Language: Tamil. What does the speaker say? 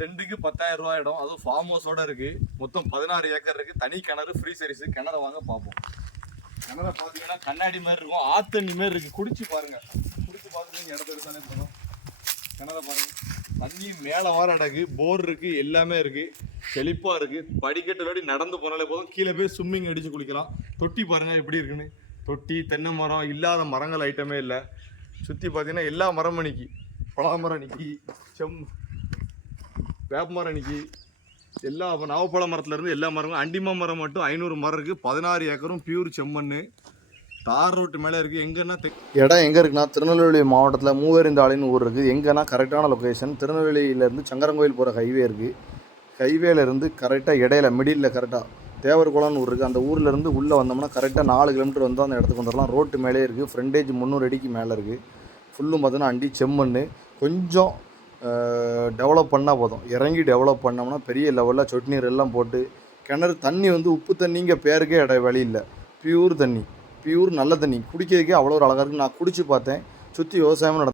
சென்ட்டுக்கு பத்தாயிரம் ரூபாய் இடம். அதுவும் ஃபார்ம் ஹவுஸோட இருக்கு. மொத்தம் பதினாறு ஏக்கர் இருக்கு. தனி கிணறு ஃப்ரீ சர்வீஸ் கிணற வாங்க பார்ப்போம். கிணற பார்த்தீங்கன்னா கண்ணாடி மாதிரி இருக்கும். ஆத்தண்ணி மாதிரி இருக்கு. குடிச்சு பாருங்க. குடிச்சு பார்த்துட்டு நீங்க இடத்த எடுத்தாலே போதும். கிணற பாருங்க. தண்ணி மேலே வர அடகு போர் இருக்கு. எல்லாமே இருக்கு. செழிப்பா இருக்கு. படிக்கட்டுலோடி நடந்து போனாலே போதும். கீழே போய் ஸ்விம்மிங் அடிச்சு குளிக்கலாம். தொட்டி பாருங்க எப்படி இருக்குன்னு. தொட்டி தென்னை மரம் இல்லாத மரங்கள் ஐட்டமே இல்லை. சுற்றி பார்த்தீங்கன்னா எல்லா மரமும் நிற்கி பலாமரம் நிற்கி செம் வேப்பமரம் நிற்கி எல்லா நாவப்பழ மரத்துலேருந்து எல்லா மரமும் அண்டிமா மரம் மட்டும் ஐநூறு மரம் இருக்குது பதினாறு ஏக்கரும் பியூர் செம்மண் தார் ரோட்டு மேலே இருக்குது எங்கன்னா இடம் எங்கே இருக்குன்னா திருநெல்வேலி மாவட்டத்தில் மூவேரிந்தாளின்னு ஊர் இருக்குது எங்கன்னா கரெக்டான லொக்கேஷன் திருநெல்வேலியிலேருந்து சங்கரங்கோயில் போகிற ஹைவே இருக்குது ஹைவேலேருந்து கரெக்டாக இடையில மிடில் கரெக்டாக தேவர்குளம்னு ஊர் இருக்குது அந்த ஊர்லேருந்து உள்ளே வந்தோம்னா கரெக்டாக நாலு கிலோமீட்டர் வந்து அந்த இடத்துக்கு வந்துடலாம் ரோட்டு மேலே இருக்குது ஃப்ரண்டேஜ் முந்நூறு அடிக்கு மேலே இருக்குது ஃபுல்லும் பார்த்தோன்னா அண்டி செம்மண் கொஞ்சம் டெவலப் பண்ணால் போதும். இறங்கி டெவலப் பண்ணோம்னா பெரிய லெவலில் சொட்டு நீர் எல்லாம் போட்டு கிணறு தண்ணி வந்து உப்பு தண்ணிங்க பேருக்கே இட வழி இல்லை. பியூர் தண்ணி. பியூர் நல்ல தண்ணி. குடிக்கிறதுக்கே அவ்வளோ ஒரு அழகாக இருக்குது நான் குடித்து பார்த்தேன். சுற்றி விவசாயமும் நட